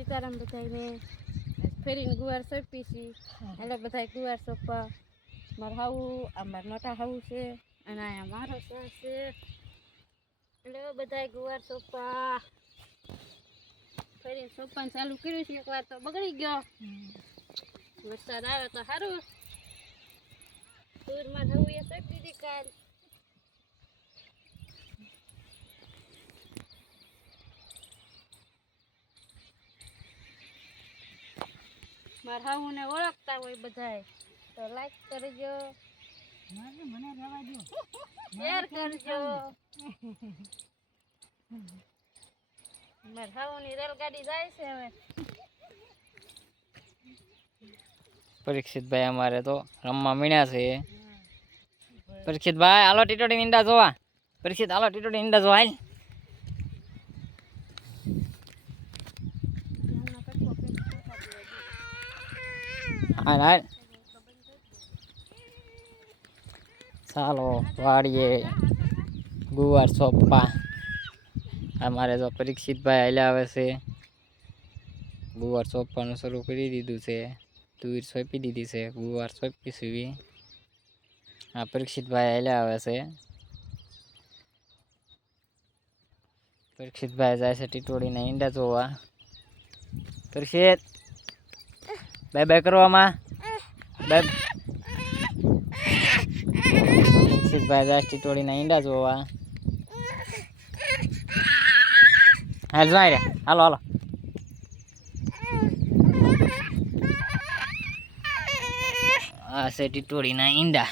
સીતારામ બધાને ફેરીને ગુવાર સોંપી છી. એટલે બધા ગુવાર સોંપવા. મારે હાવું આ મારા નોટા હાવું છે અને અહીંયા મારો સાસ છે. એટલે બધા ગુવાર સોંપવા. ફરીને સોંપવાનું ચાલુ કર્યું છે. એકવાર તો બગડી ગયો. વરસાદ આવે તો સારું ટૂરમાં જવું એ સોંપી મારા હાહુને ઓળખતા હોય બધાય. તો લાઈક કરજો. મને રહેવા દો શેર કરજો. મારા હાહુની રેલગાડી જાય છે હવે. પરીક્ષિતભાઈ અમારે તો રમવા મીણ્યા છે. પરીક્ષિતભાઈ હાલો ટીટોડી ઈંડા જોવા. પરીક્ષિત હાલો ટીટોડી ઈંડા જોવા હાલ. હાલ હાલ ચાલો વાડીએ ગુવાર સોપા અમારે તો પરીક્ષિતભાઈ હાલ્યા આવે છે ગુવાર સોંપવાનું શરૂ કરી દીધું છે તુર સોંપી દીધી છે ગુવાર સોંપી સીવી આ પરીક્ષિતભાઈ હાલ્યા આવે છે પરીક્ષિતભાઈ જાય છે ટીટોડીના ઈંડા જોવા પરીક્ષિત બાય બાય કરવામાં બાય. ભાઈ જાય છે ટીટોડીના ઈંડા જોવા. હાલ જાય રે હાલો હાલો. આ છે ટીટોડીના ઈંડા.